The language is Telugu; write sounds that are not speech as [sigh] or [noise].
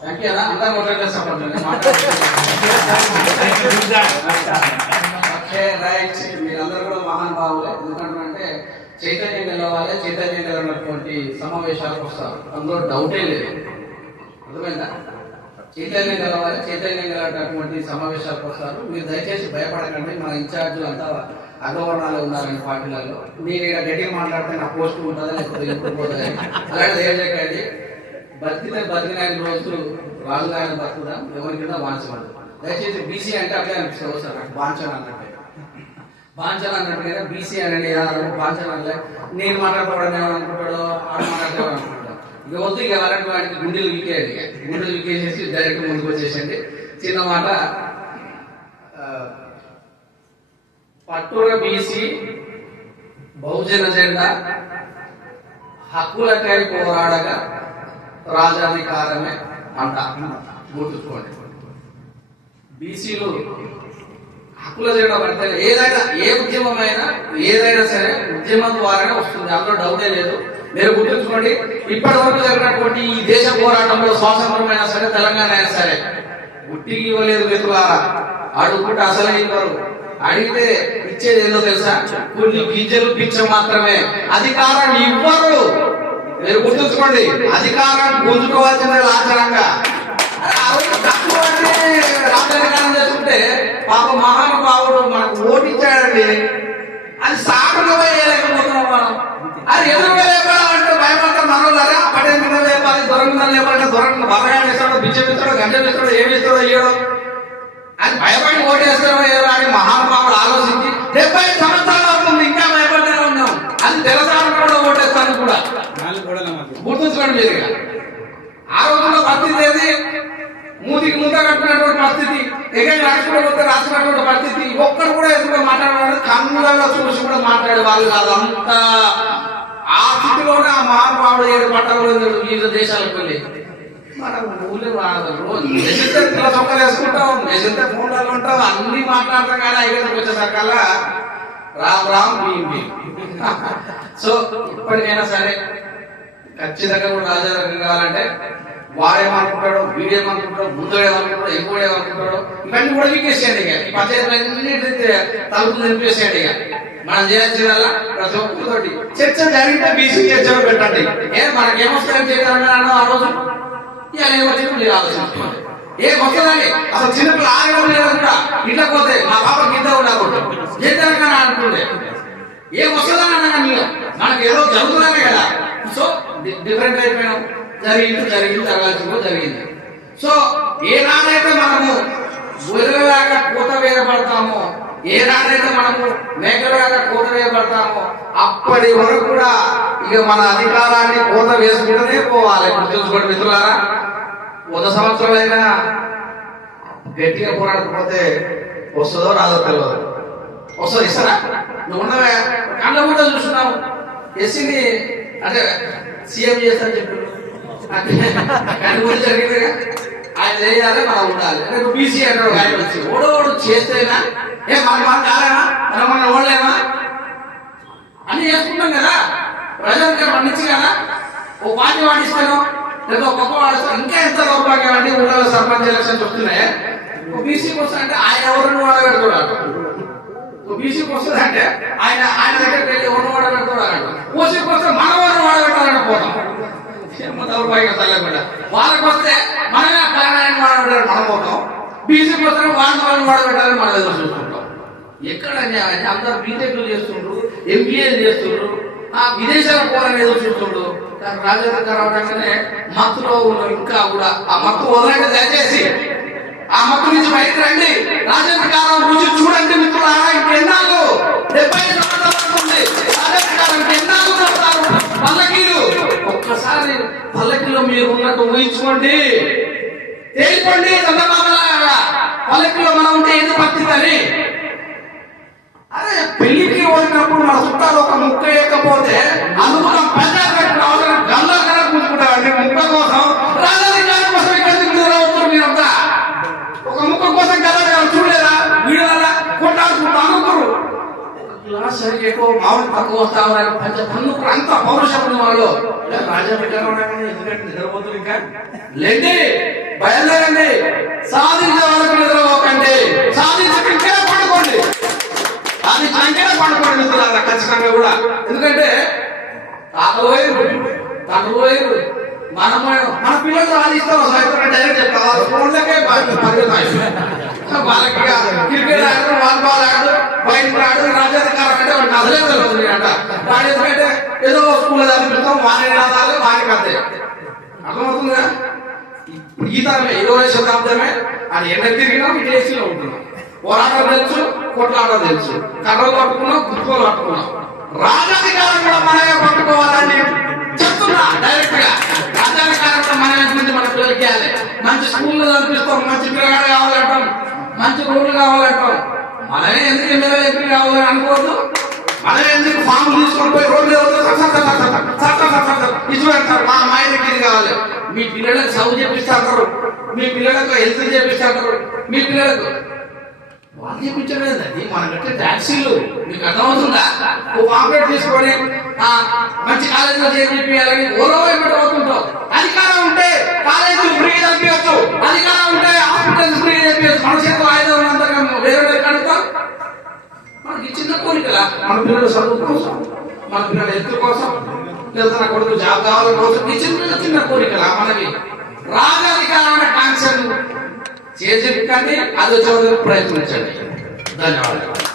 [laughs] మీరందరూ కూడా మహానుభావులే ఎందుకంటే చైతన్యం గెలవాలి చైతన్యం గెలవనటువంటి సమావేశాలకు వస్తారు. అందులో డౌటే లేదు. అర్థమైందా? చైతన్యం గెలవాలి చైతన్యం గెలవటువంటి సమావేశాలకు వస్తారు. మీరు దయచేసి భయపడకండి. మన ఇన్ఛార్జ్ అంతా అగవర్ణాలు ఉన్నారని పార్టీలలో. నేను ఇక్కడ గట్టిగా మాట్లాడితే నా పోస్ట్ ఉంటుందా లేకపోతే అలాంటిది ఏం చేయకండి బతికితే బతికిన ఐదు రోజులు కానీ బతుకుదాం ఎవరి కింద వాంచబడదు. దయచేసి బీసీ అంటే అట్లే అనిపిస్తుంది సార్ నాకు అన్నట్టు. బాంచన అన్నట్టు కదా బీసీ అనేది బాంచన అంటే నేను మాట్లాడుకోవడం ఏమనుకుంటాడో ఆడ మాట్లాడుకోవడం అనుకుంటాడు ఇక వద్దు ఇక అలాంటి వాడికి గుండెలు వీకేయండి గుండెలు వికేసేసి డైరెక్ట్ ముందుకు వచ్చేసండి చిన్న మాట పట్టుర బీసీ బహుజన జెండా హక్కులకై పోరాడగా రాజాధికారమే అంట. గుర్తుకోండి. బీసీలు హక్కుల చేయడం పడితే ఏదైనా ఏ ఉద్యమమైనా ఏదైనా సరే ఉద్యమం ద్వారానే వస్తుంది. అందులో డౌటే లేదు. మీరు గుర్తుంచుకోండి ఇప్పటి వరకు జరిగినటువంటి ఈ దేశ పోరాటంలో స్వాతంత్రమైనా సరే తెలంగాణ అయినా సరే గుట్టికి ఇవ్వలేదు మిత్రులారా అడుగుకుంటే అసలే ఇవ్వరు. అడిగితే ఇచ్చేది ఏదో తెలుసా? కొన్ని గింజలు పిచ్చ మాత్రమే. అధికారం ఇవ్వరు. మీరు గుర్తుంచుకోండి అధికారం గుంజుకోవాల్సిందే లాచరంగా అరే, ఆ రోజు తక్కువ రాజ్యాంగం చేసుకుంటే పాప మహానుభావుడు మనకు ఓటించాడండి అది సాగులో వేయలేకపోతున్నాం మనం. అది ఎదురుగా లేపాలంటే భయపడతాం మనోళ్ళరా? పడే లేపాలి దొరకడం లేపాలంటే దొరకడం బలగా వేస్తాడో బిచ్చం ఇస్తాడో గంజ వేస్తాడో ఏమి ఇస్తాడో ఇయ్యడో అది భయపడి ఓటేస్తాడో ఏదో అని మహానుభావుడు ఆలోచించి డెబ్బై ఐదు సంవత్సరాలు అవుతుంది ఇంకా భయపడతానే ఉన్నాం అది తెలసాడు ఓటేస్తాను కూడా గుర్తుంచుకోండి ఆ రోజుల్లో పరిస్థితి ఏది? మూతికి మూత కట్టుకున్నటువంటి పరిస్థితి. ఎక్కడ రాసుకోకపోతే రాసుకున్నటువంటి పరిస్థితి. ఒక్కరు కూడా ఎదురుగా మాట్లాడేవాడు కన్నులలో చూసి కూడా మాట్లాడే వాళ్ళు కాదు అంత. ఆ స్థితిలోనే ఆ మహానుభావుడు ఏడు పట్టాలు వివిధ దేశాలకు వెళ్ళి. మనం ఊళ్ళో వాడదు మెసితే పిల్ల వేసుకుంటాం మెసితే ఫోన్లలో ఉంటాం అన్ని మాట్లాడతాం కానీ ఐదు వచ్చేసరికల్లా రామ్ రామ్ భీమ్ భీమ్. సో ఇప్పటికైనా సరే ఖచ్చితంగా కూడా రాజారావు కావాలంటే వాడేమనుకుంటాడో వీడేమనుకుంటాడు ముందడేమనుకుంటాడు ఎక్కువడేమనుకుంటాడో ఇవన్నీ కూడా వీకేసేయండి ఇక. ఈ పంచాయతీలన్నిటి తలుపులు నింపేసేయండి ఇక. మనం చేయాల్సిందల్లా ప్రతి ఒక్కరితోటి. చర్చ జరిగితే బీసీ చర్చలో పెట్టండి. ఏ మనకేమొస్తాయని చెప్పారని ఆ రోజు? ఇక ఏమొచ్చింది మీరు ఆలోచించుకోండి ఏం వస్తుందండి అసలు చిన్నపిల్లలు ఆగడం లేదనుకుంటా ఇంట్లో పోతే మా పాప గింత ఉండకూడదు. చేద్దాం అనుకుంటే. ఏం వస్తుందని అన్నా మీరు మనకి ఏదో జరుగుతున్నానే కదా. సో డిఫరెంట్ అయిపోయినాం జరిగింది జరిగింది జరగాల్సిందో జరిగింది. సో ఏనాడైతే మనము గొర్రెలాగా కూత వేయబడతామో ఏనాడైతే మనము మేకలాగా కూత వేయబడతామో అప్పటి వరకు కూడా ఇక మన అధికారాన్ని కూత వేసుకుంటూనే పోవాలి. ఇప్పుడు చూసుకోండి మిత్రులారా వంద సంవత్సరాలైనా గట్టిగా పోరాడకపోతే వస్తుందో రాదో తెలియదు వస్తుంది ఇస్తారా? నువ్వు ఉన్నవే కళ్ళ కూడా చూస్తున్నావు. ఎస్సీని అంటే సీఎం చేస్తారని చెప్పి కానీ ముందు జరిగిందిగా. ఆయన చేయాలి? మనం ఉండాలి. అంటే బీసీ అంటాడు ఆయన వచ్చి ఓడో ఓడు చేస్తేనా? ఏ మన మనం కాలేమా? మనం మన ఓడలేమా? అన్ని చేసుకుంటాం కదా. ప్రజలకి పండించి కదా. ఓ పార్టీ వాడిస్తాను లేదా ఒక గొప్ప వాడిస్తాను. ఇంకా ఎంత దౌర్భాగ్యం అండి ఊళ్ళో సర్పంచ్ ఎలక్షన్ వస్తున్నాయి? బీసీ కోసం అంటే ఆయన ఎవరిని వాడబెడుతున్నాడు బీసీ కోసం అంటే ఆయన ఆయన దగ్గరికి వెళ్ళి ఎవరిని వాడబెడుతున్నాడు ఓసీ కోసం మనం వాడిని వాడబెట్టాలని పోతాం ఏమో దౌర్భాగ్యం వాళ్ళకి వస్తే మనమే మనం పోతాం బీసీకి వస్తే వాడబెట్టాలని చూస్తుంటాం. ఎక్కడ అన్యాయం? బీటెక్లు చేస్తుండ్రు ఎంబీఏ చేస్తుండ్రు ఆ విదేశాల పోవాలని ఎదురు చూస్తుండ్రు. కానీ రావడంగానే మత్తులో ఉన్న ఇంకా కూడా ఆ మత్తు వదలండి దయచేసి. ఆ మత్తు నుంచి బయటకు రండి. రాజకీయాల రుచి చూడండి మిత్రులారా. ఊహించుకోండి. తేలిపోండి చంద్రబాబులాగా పల్లకీలో మనం ఉంటే ఎందుకు పట్టిందని అరే పెళ్ళికి వచ్చినప్పుడు మన చుట్టాలు ఒక ముక్క వేయకపోతే అందుకు పంచాయతీ రావాలని గల్లా కదా కన్నా అంటే ముక్క కోసం రాజాధికారి కోసం ఇక్కడ రావచ్చు మీరంతా? ఒక ముక్క కోసం గల్లా చూడలేదా? వీడలేదా కొట్టాడుకుంటా అనుకోరు గ్లాస్ సరిగ్గా ఎక్కువ మామూలు పక్క వస్తా ఉన్నారు. పంచ తన్నుకురు అంత పౌరుషం ఉంది వాళ్ళు. రాజా ఉండగానే ఎందుకంటే నిద్రపోతుంది ఇంకా? లేండి బయలుదేరండి. సాధించే వరకు నిద్రపోకండి. సాధించకంటే పడుకోండి. సాధించకంటే పండుకోండి మిత్రులారా ఖచ్చితంగా కూడా. ఎందుకంటే తాతలు పోయారు తండ్రులు పోయారు మనం మన పిల్లలు సాధిస్తాం సాయంత్రం డైరెక్ట్ చెప్తాం వాళ్ళ ఫోన్లకే పరిగెత్తాయి వాళ్ళకి క్రికెట్ ఆడు వాలీబాల్ ఆడు బయట ఆడు రాజ్యాధికారం అంటే వాడికి అసలే తెలుస్తుంది అంట వాడు ఎందుకంటే ఏదో స్కూల్లో చదివిస్తాం వాణి రాదాలి వాణి కథే అర్థమవుతుందా ఇప్పుడు ఈ తరమే ఇరవై శతాబ్దమే అది ఎండ తిరిగినా విదేశీలో ఉంటున్నాం పోరాటం తెలుసు కొట్లాటం తెలుసు కర్రలు పట్టుకున్నాం గుర్తులు పట్టుకున్నాం రాజాధికారం కూడా మనమే పట్టుకోవాలని చెప్తున్నా డైరెక్ట్గా రాజాధికారం కూడా మనమే గురించి మన పిల్లలకి మంచి స్కూల్లో చదివిస్తాం మంచి పిల్లగాడు కావాలంటాం. మంచి రోడ్లు కావాలంటాం మనమే ఎందుకు ఎమ్మెల్యే ఎంపీ కావాలని అనుకోవద్దు. మనమే ఎందుకు ఫామ్ తీసుకొని పోయి రోడ్లు ఇచ్చి పెడతారు మా అమ్మాయిలకి ఇది కావాలి. మీ పిల్లలకు చదువు చేపిస్తారు మీ పిల్లలకు హెల్త్ చేపిస్తారు మీ పిల్లలకు వాళ్ళు చెప్పించలేదండి మన కట్టే ట్యాక్సీలు మీకు అర్థమవుతుందా? ఓ పాంప్లెట్ తీసుకొని మంచి కాలేజీలో చేర్పియాలని ఓరో వెంబడి అవుతుంటావు అధికారం ఉంటే కాలేజీలు ఫ్రీ చదివచ్చు అధికారం ఉంటే హాస్పిటల్స్ ఫ్రీ చదివచ్చు మన చేతిలో ఐదు ఉన్నంతగా వేరే వేరే కడుతాం మనకి చిన్న కోరికలా మన పిల్లల చదువు కోసం మన పిల్లల హెల్త్ కోసం లేదా కొడుకు జాబ్ కావాలని రోజు ఈ చిన్న చిన్న కోరికలా మనకి రాజాధికారమైన కాంక్షలు చేసి కానీ అది వచ్చే ప్రయత్నించండి. ధన్యవాదాలు.